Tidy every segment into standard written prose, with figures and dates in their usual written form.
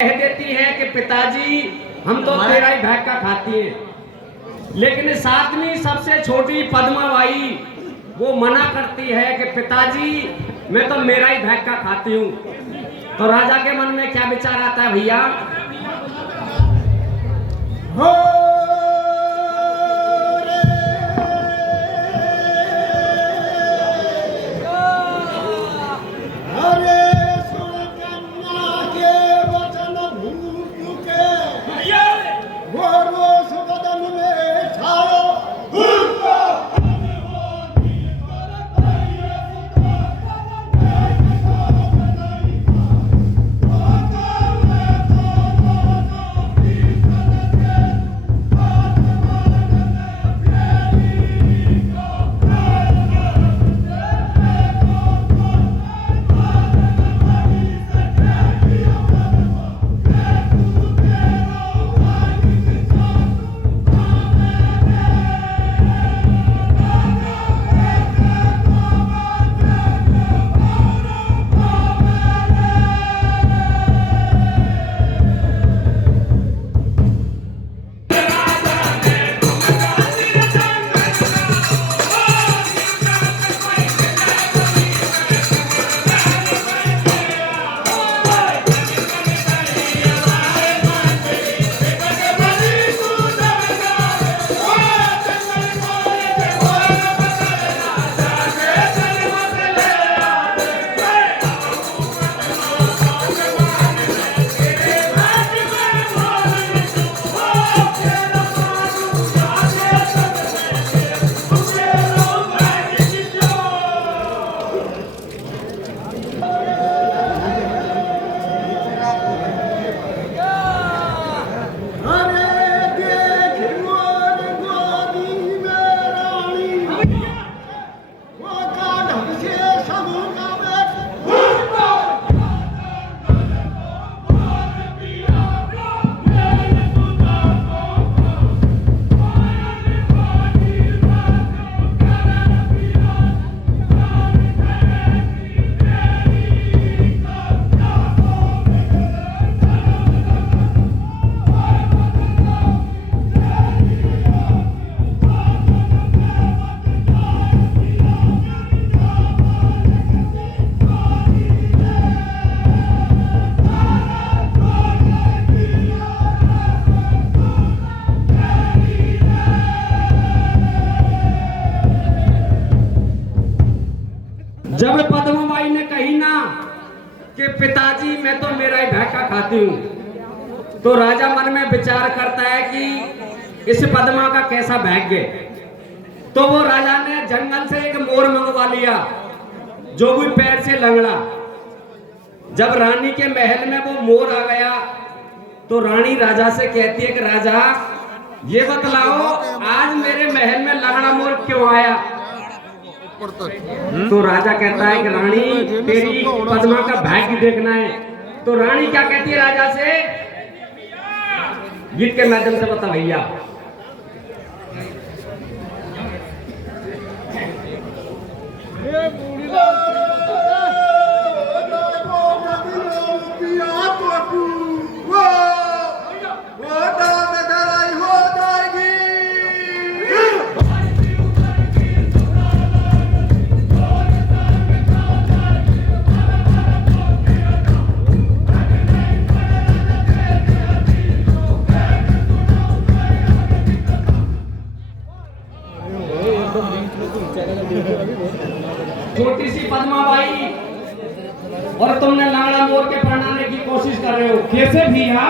कह देती है कि पिताजी हम तो तेरा ही भाग का खाती हैं, लेकिन सातवीं सबसे छोटी पद्माबाई वो मना करती है कि पिताजी मैं तो मेरा ही भाग का खाती हूँ। तो राजा के मन में क्या विचार आता है भैया? जब पद्माबाई ने कही ना कि पिताजी मैं तो मेरा ही भाग का खाती हूँ, तो राजा मन में विचार करता है कि इस पद्मा का कैसा भाग्य। तो वो राजा ने जंगल से एक मोर मंगवा लिया जो भी पैर से लंगड़ा। जब रानी के महल में वो मोर आ गया तो रानी राजा से कहती है कि राजा ये बतलाओ आज मेरे महल में लंगड़ा मोर क्यों आया? तो राजा कहता है कि रानी तेरी पद्मा का भाग्य देखना है। तो रानी क्या कहती है राजा से? गीत के माध्यम से बता भैया। छोटी सी पद्माबाई और तुमने लंगड़ा मोर के पहनाने की कोशिश कर रहे हो, कैसे भैया?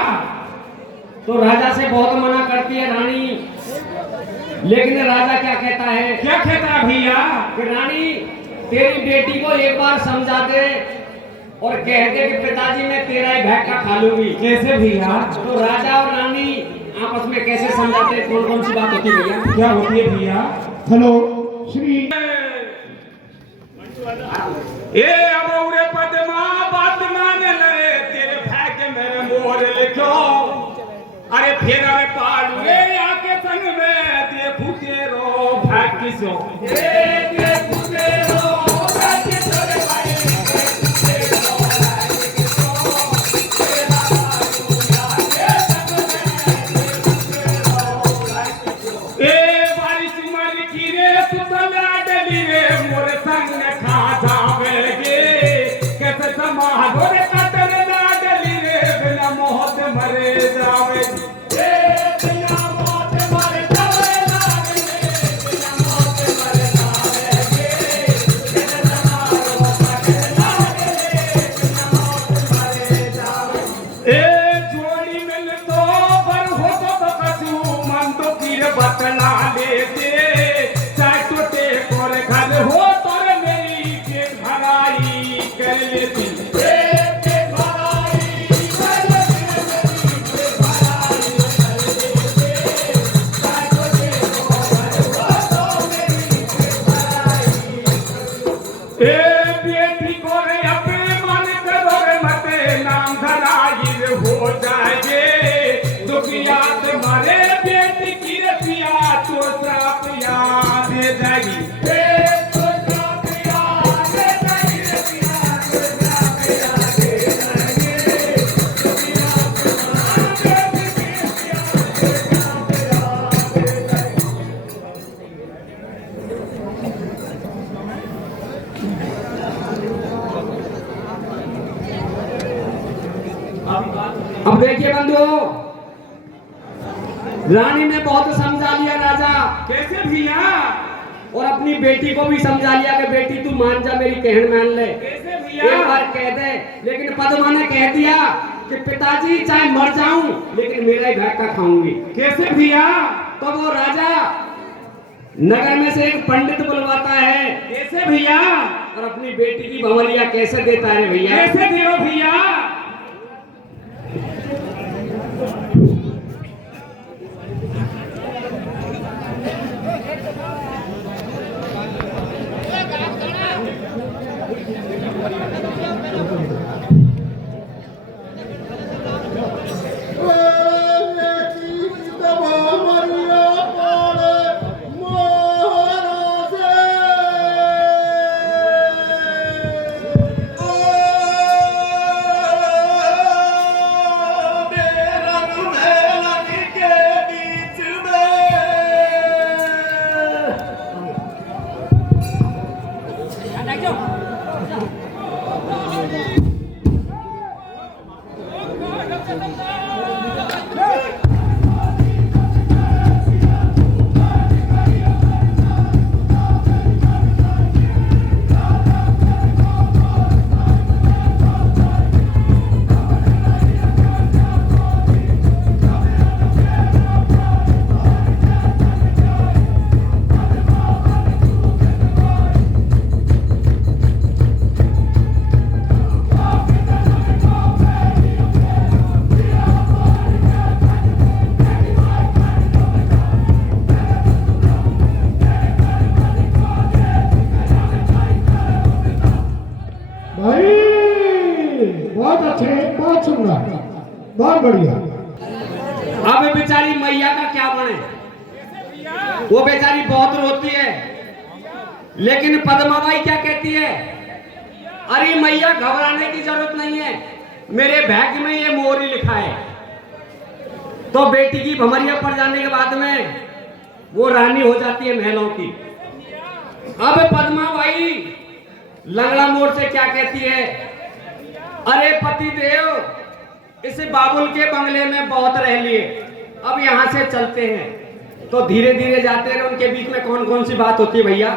तो राजा से बहुत मना करती है रानी, लेकिन राजा क्या कहता है? क्या कहता है भैया? कि रानी तेरी बेटी को एक बार समझा दे और कह दे कि पिताजी मैं तेरा ही भाग का खा लूंगी। कैसे भैया? तो राजा और रानी आपस में कैसे समझाते? कौन कौन सी बात होती है भैया? क्या होती है भैया? हेलो श्री ए अबोरे पद्मा बात मान ले तेरे भाग्य में मोर लिखो। अरे फिर अरे पालूए आके संग में दे फूटे रो भाग्य सो दे फूटे रो भाग्य सो रे भाई दे फूटे रो भाग्य सो अब देखिए बंधुओं, रानी ने बहुत समझा लिया राजा, कैसे भैया? और अपनी बेटी को भी समझा लिया कि बेटी तू मान जा, मेरी कहन मान ले। कैसे भैया? एक बार कह दे, लेकिन पद्मा ने कह दिया कि पिताजी चाहे मर जाऊं लेकिन मेरा ही भैंका खाऊंगी। कैसे भैया? तो वो राजा नगर में से एक पंडित बुलवाता है। कैसे भैया? और अपनी बेटी की भंवरिया कैसे देता है भैया? कैसे दियो भैया? बहुत अच्छे, बहुत सुंदर, बहुत बढ़िया। अब बेचारी मैया का क्या बने? वो बेचारी बहुत रोती है, लेकिन पद्माबाई क्या कहती है? अरे मैया घबराने की जरूरत नहीं है, मेरे भाग्य में ये मोर ही लिखा है। तो बेटी की भंवरिया पड़ जाने के बाद में वो रानी हो जाती है महलों की। अब पद्माबाई लंगड़ा मोर से क्या कहती है? अरे पति देव, इस बाबुल के बंगले में बहुत रह लिए, अब यहाँ से चलते हैं। तो धीरे धीरे जाते रहे। उनके बीच में कौन कौन सी बात होती है भैया?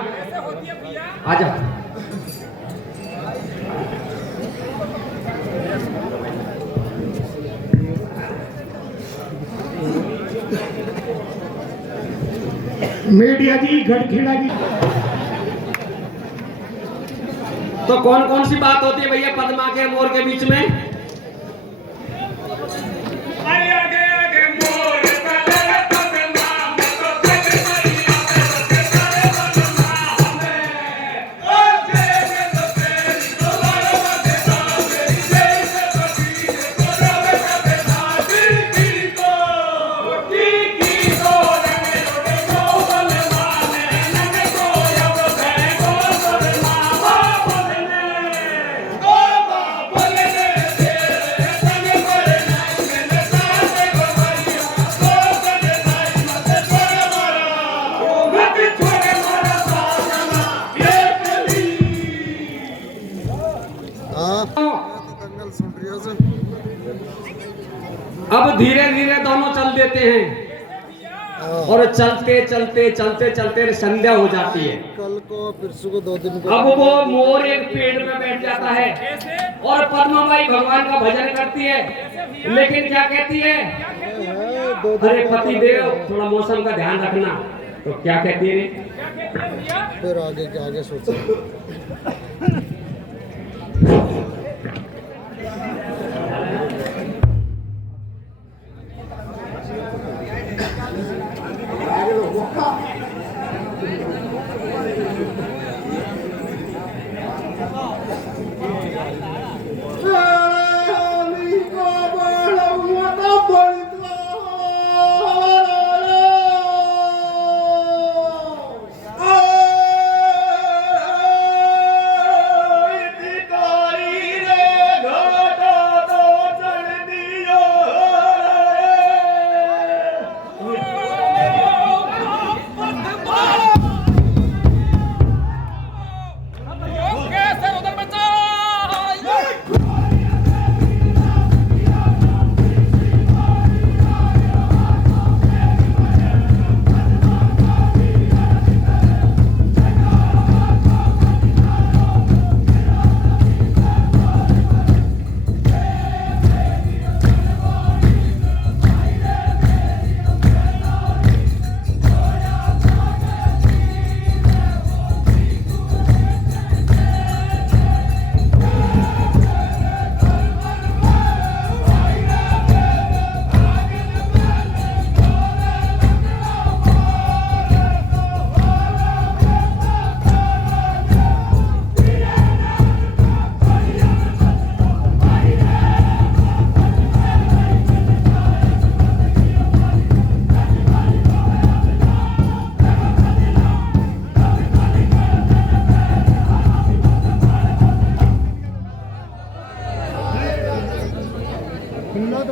आजा। मीडिया जी, गढ़खेड़ा जी। तो कौन कौन सी बात होती है भैया पद्मा के मोर के बीच में? आगे आगे मोर पले पद्मा में तो जग मैया पे सारे पद्मा हमें ओ जग तो तेरी तो बाल बदता मेरी जैसे पति को रवे कबे साथी की को रंगे रोटे को बलवाने नंगे को अब है को बलवा बोलने ओ बोलने तेरे संग पर नहीं साथे को भैया तो बने भाई मत छोड़ मारा साजना ये कली। दंगल सुन रही हो सर? अब धीरे धीरे दोनों चल देते हैं और चलते चलते चलते चलते संध्या हो जाती है। कल को परसों को 2 दिन को अब वो मोर एक पेड़ पे बैठ जाता है और पद्माबाई भगवान का भजन करती है, लेकिन क्या कहती है? अरे पति देव, थोड़ा मौसम का ध्यान रखना। तो क्या कहती है? फिर आगे के आगे सोचो।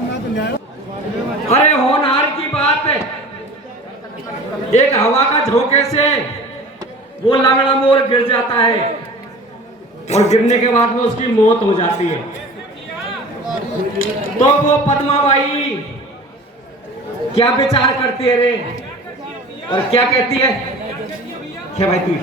अरे होनहार की बात है, एक हवा का झोंके से वो लंगड़ा मोर गिर जाता है और गिरने के बाद में उसकी मौत हो जाती है। तो वो पद्माबाई क्या विचार करती है रे और क्या कहती है? क्या भाई तू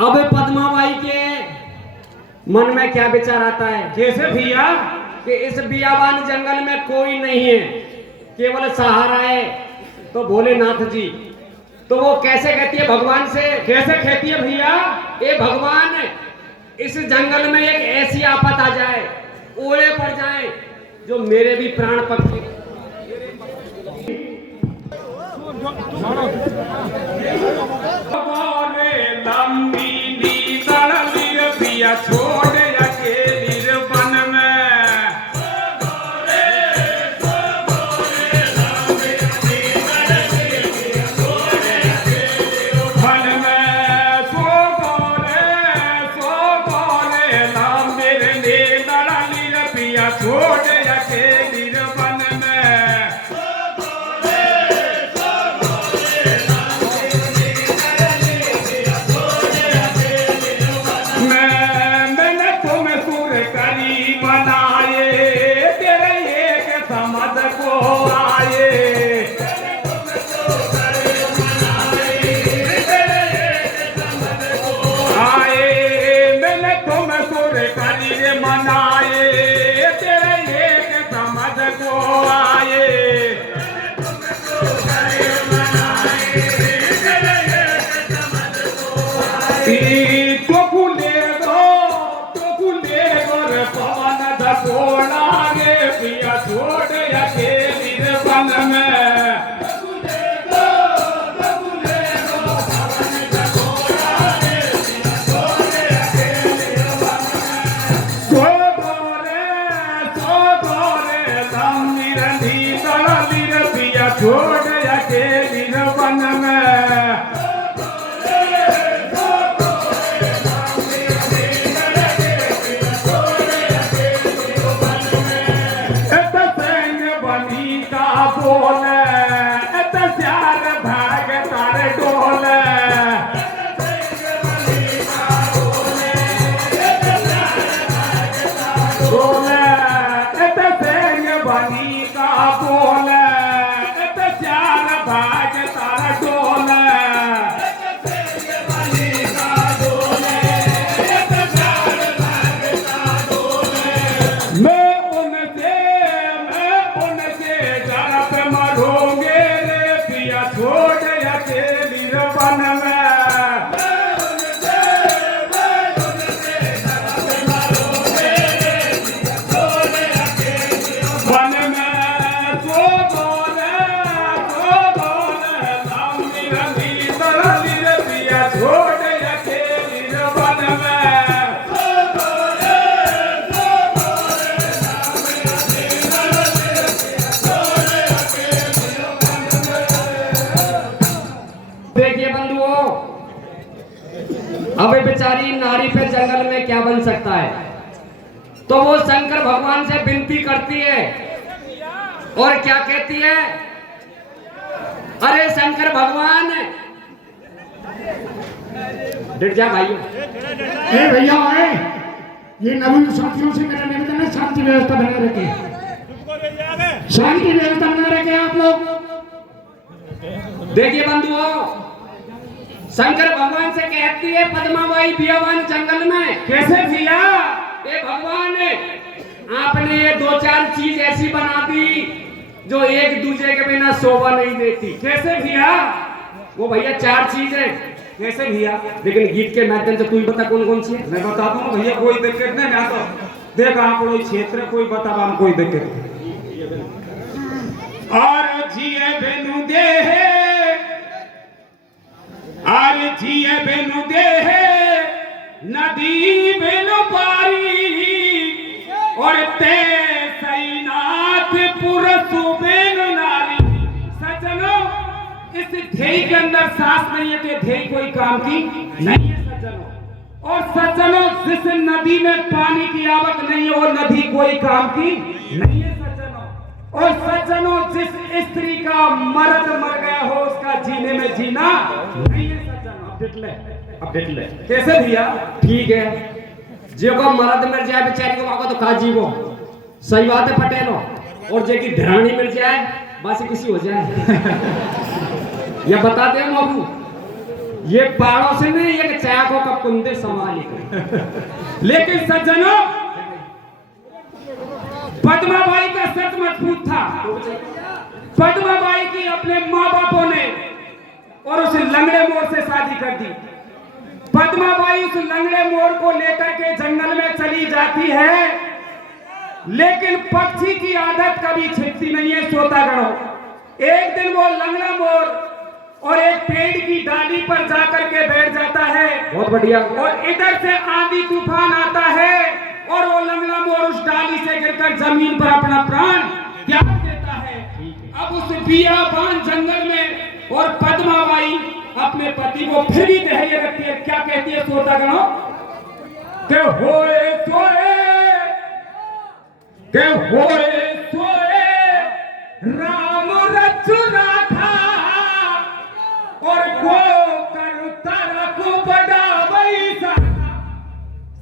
अब पद्माबाई के मन में क्या विचार आता है? जैसे भैया कि इस बियाबान जंगल में कोई नहीं है, केवल सहारा है तो भोलेनाथ जी। तो वो कैसे कहती है भगवान से? कैसे कहती है भैया? ए भगवान, इस जंगल में एक ऐसी आफत आ जाए, ओले पड़ जाए, जो मेरे भी प्राण पक्षी लंबी नींदड़ लिर पिया छोड़ अकेली वन में। वन में सो गोरे लंबी नींदड़ लिर पिया छोड़ अकेली वन में। छोड़ अकेली वन में अब बेचारी नारी पे जंगल में क्या बन सकता है, तो वो शंकर भगवान से विनती करती है और क्या कहती है, अरे शंकर भगवान, डट जा भाइयों। ए भैया आए, ये नवीन साथियों से मेरा निवेदन है, शांति व्यवस्था बनाए रखें, शांति व्यवस्था बनाए रखें आप लोग। देखिए बंधुओं, शंकर भगवान से कहती है पद्माबाई बियावान जंगल में, कैसे भैया? ए भगवान, आपने ये 2-4 चीज ऐसी बना दी जो एक दूसरे के बिना शोभा नहीं देती। कैसे भैया? वो भैया 4 चीज है। कैसे भैया? लेकिन गीत के माध्यम से तू ही बता कौन कौन सी है। मैं बता दूं भैया, कोई दिक्कत नहीं। मैं तो देख आप कोई क्षेत्र कोई बतावा हम, कोई दिक्कत नहीं। और जिए बेनु दे आर जिए बेनु दे नदी बेनु पारी और ते सई नाथ पुरसु बेनु नारी। सज्जनों, इस ध्येय के अंदर सांस नहीं है तो ध्येय कोई काम की नहीं है सज्जनों। और सज्जनों, जिस नदी में पानी की आवक नहीं है वो नदी कोई काम की नहीं है सज्जनों। और सज्जनों, जिस स्त्री का मर्द मर गया हो उसका जीने में जीना नहीं है सज्जनों। अब देख ले कैसे भैया? ठीक है, जो को मर्द मिल जाए बेचारी को वाको तो खा जीवो, सही बात है पटेलो। और जे की ढरानी मिल जाए बस किसी हो जाए। ये बता दे बाबू, ये पाड़ों से नहीं, ये चाय को कब कुंदे संभाली। लेकिन सज्जनों, पद्माबाई का सच मजबूत था। पद्माबाई की अपने माँ बापों ने और उस लंगड़े मोर से शादी कर दी। पद्माबाई उस लंगड़े मोर को लेकर के जंगल में चली जाती है, लेकिन पक्षी की आदत कभी छिपती नहीं है श्रोतागणों। एक दिन वो लंगड़ा मोर और एक पेड़ की डाली पर जाकर के बैठ जाता है। बहुत बढ़िया। और इधर से आंधी तूफान आता है और वो लंगड़ा मोर उस डाली से गिरकर जमीन पर अपना प्राण त्याग देता है। अब उस बियाबान जंगल में और पद्माबाई अपने पति को फिर भी धैर्य रखती है। क्या कहती है श्रोतागणों? के होए सोए राम रचुना था और को कर को बड़ा वैसा।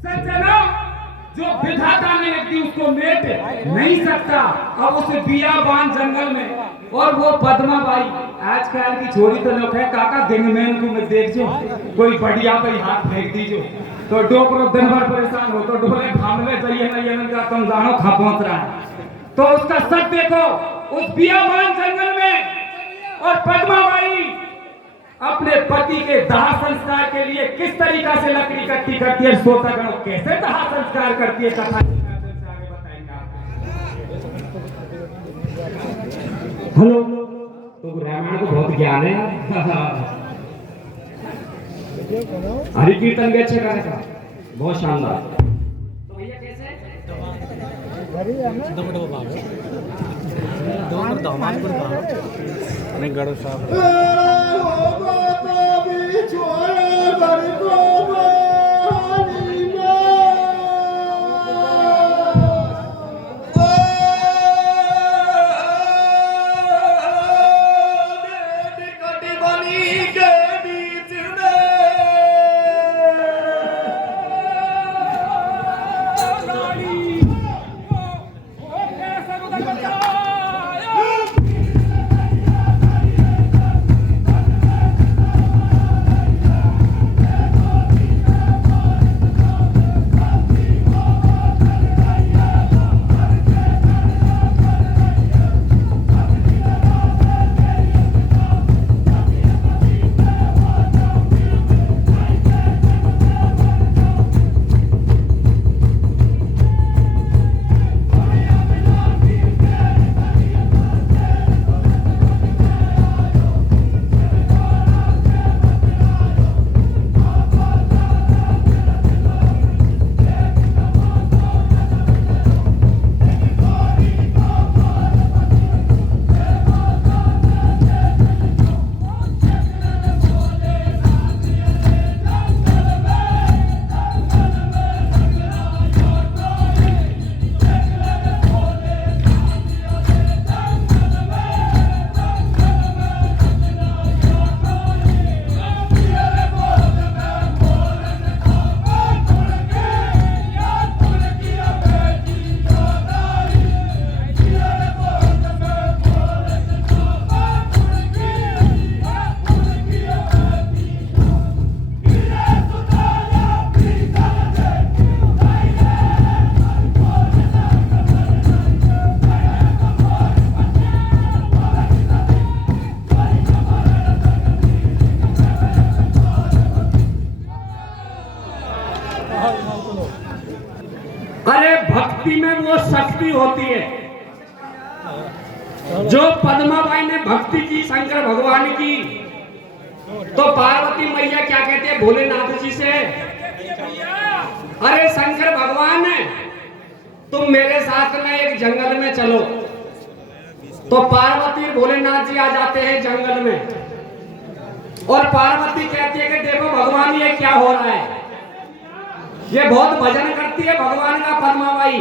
सज्जनों, जो विधाता ने लिख दी उसको मेट नहीं सकता। अब उस बियाबान जंगल में और वो पद्माबाई, आजकल की छोरी तो लोग है काका दिन में उनको मैं देख जो कोई बढ़िया पे हाथ फेंक दीजो तो डोकरो दिन भर परेशान हो तो डोले खामले जाइए ना, ये का तुम जानो खा पहुंच रहा है। तो उसका सच देखो, उस बियाबान जंगल में और पद्माबाई अपने पति के दाह संस्कार के लिए किस तरीका से लकड़ी इकट्ठी करती है। श्रोतागणों, कैसे दाह संस्कार करती है कथा आगे बताएंगे। हेलो, तो रामायण को बहुत ज्ञान है। हरि कीर्तन भी अच्छे करेगा, बहुत शानदार। तो भैया कैसे? गढ़ साहब भक्ति में वो शक्ति होती है जो पद्माबाई ने भक्ति की शंकर भगवान की, तो पार्वती मैया क्या कहते हैं भोलेनाथ जी से, अरे शंकर भगवान तुम मेरे साथ में एक जंगल में चलो। तो पार्वती भोलेनाथ जी आ जाते हैं जंगल में और पार्वती कहती है कि देखो भगवान ये क्या हो रहा है, ये बहुत भजन करती है भगवान का पद्माबाई,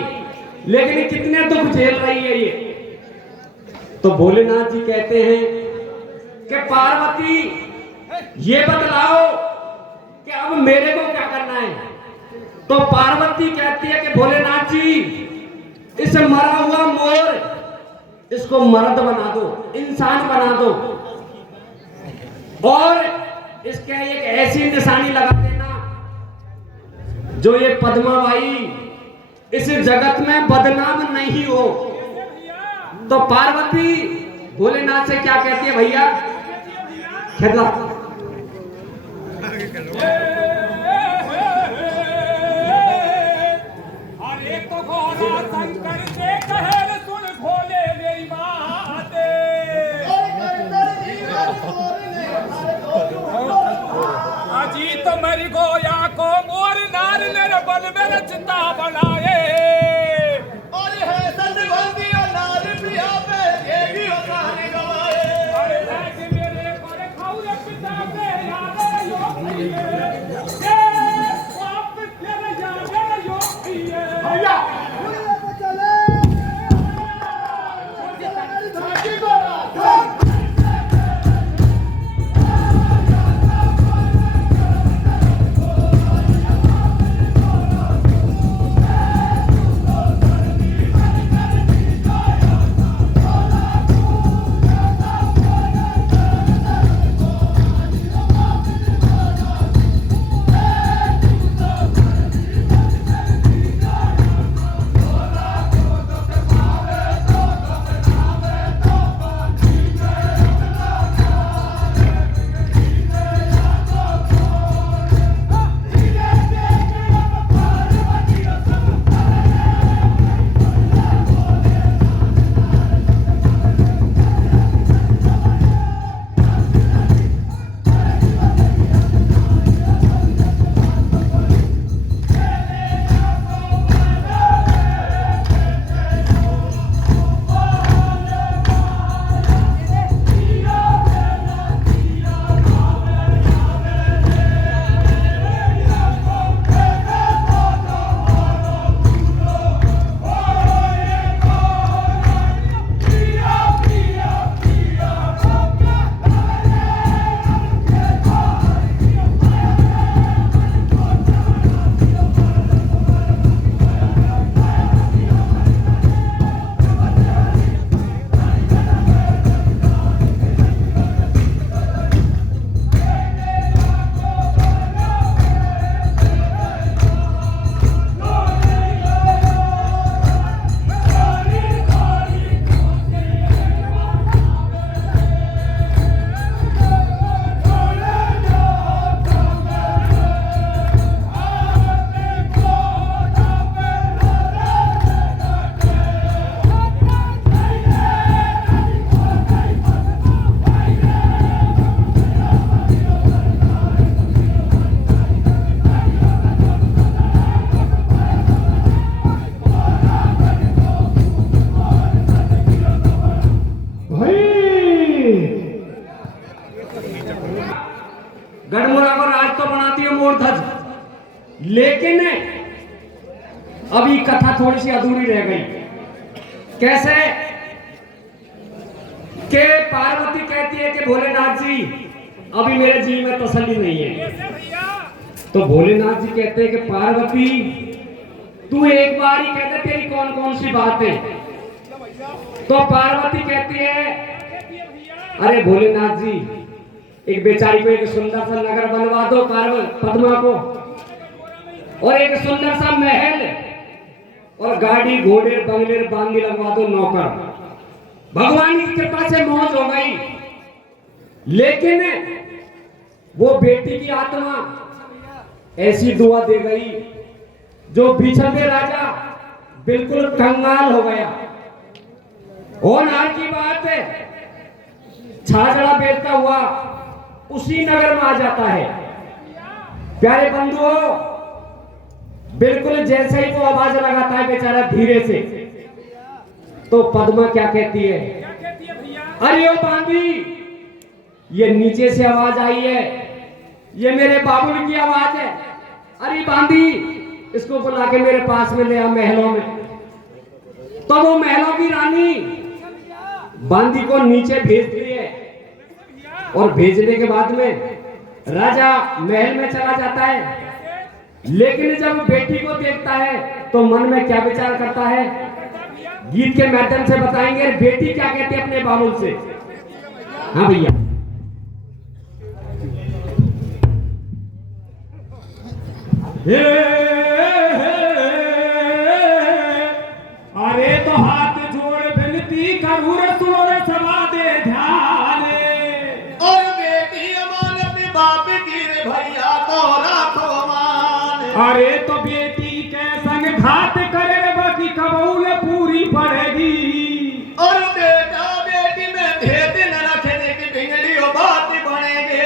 लेकिन कितने दुख झेल रही है ये। तो भोलेनाथ जी कहते हैं कि पार्वती ये बतलाओ कि अब मेरे को क्या करना है। तो पार्वती कहती है कि भोलेनाथ जी इस मरा हुआ मोर इसको मर्द बना दो, इंसान बना दो और इसके एक ऐसी निशानी लगा देना जो ये पद्माबाई इस जगत में बदनाम नहीं हो। तो पार्वती भोलेनाथ से क्या कहती है भैया, खेला अरे तो घोड़ा शंकर से कहर सुन भोले मेरी बात, अजी तो मेरी गोया को मोर नार मेरे बल में रचता बनाए, और है संबंधी नार प्रिया पे ये भी होता है गवाए, अरे मेरे पर खाऊ पिता पे याद यो वापस चले जाए यो भैया चले भागी गोरा गढ़मुरा को राज तो बनाती है मोरध्वज, लेकिन अभी कथा थोड़ी सी अधूरी रह गई। कैसे के पार्वती कहती है कि भोलेनाथ जी अभी मेरे जी में तसल्ली नहीं है। तो भोलेनाथ जी कहते हैं कि पार्वती तू एक बार ही कहते तेरी कौन कौन सी बात है। तो पार्वती कहती है अरे भोलेनाथ जी एक बेचारी को एक सुंदर सा नगर बनवा दो पद्मा को, और एक सुंदर सा महल और गाड़ी घोड़े बंगले बांगी लगवा दो नौकर। भगवान की कृपा से मौज हो गई, लेकिन वो बेटी की आत्मा ऐसी दुआ दे गई जो बिछड़े राजा बिल्कुल कंगाल हो गया। होनहार की बात है, छाछड़ा बेचता हुआ उसी नगर में आ जाता है। प्यारे बंधुओं, बिल्कुल जैसे ही वो आवाज लगाता है बेचारा धीरे से, तो पद्मा क्या कहती है? अरे ओ बांदी, ये नीचे से आवाज आई है, ये मेरे बाबुल की आवाज है। अरे बांदी, इसको बुला के मेरे पास में ले आ महलों में। तो वो महलों की रानी बांदी को नीचे भेज दिए, और भेजने के बाद में राजा महल में चला जाता है। लेकिन जब बेटी को देखता है तो मन में क्या विचार करता है, गीत के माध्यम से बताएंगे। बेटी क्या कहती है अपने बाबुल से? हाँ भैया। हे, अरे तो हाथ जोड़ विनती करूं रे, सुनो रे सभा दे ध्यान। और बेटी अमान अपने बाप की रे भैया तो राखो मान। अरे तो बेटी के संग घात करे बाकी कबूल पूरी पड़ेगी। और बेटा बेटी में भेद न रखने की बिगड़ी हो बात बनेगे।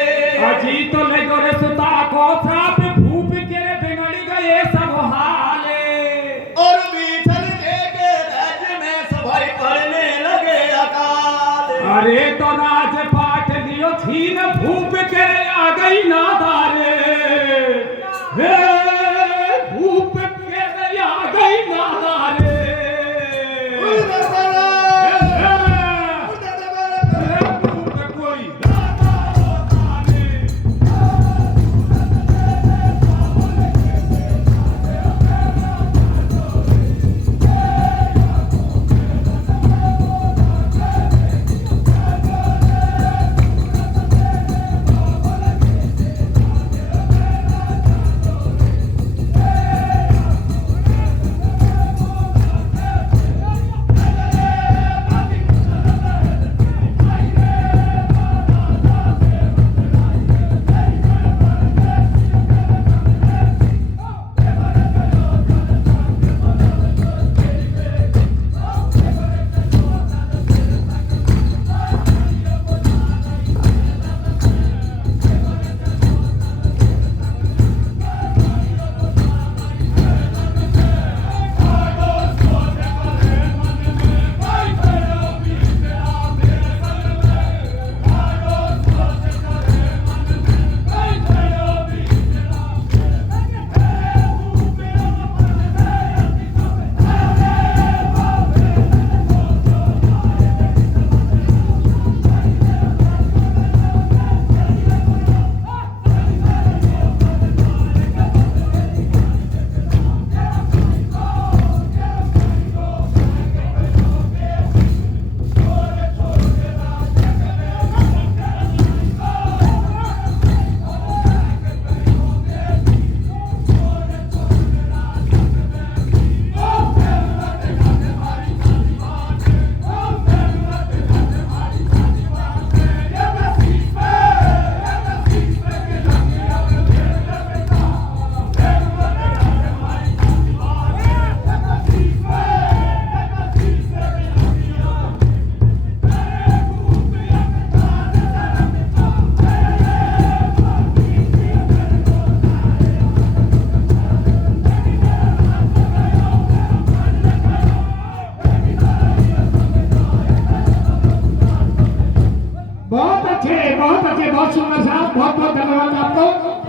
अजी तो लगो रे सुता को साप भूप के रे बिगड़ गए सब हाले। और बीछल के राज्य में सभाई पड़ने लगे अकाल। अरे तो राज पाठ दियो छीन भूप के रे आ गई नादारे। हे भूप के रे आ गई नादारे। बहुत अच्छे, बहुत अच्छे, बहुत सुंदर साहब, बहुत बहुत धन्यवाद आपको।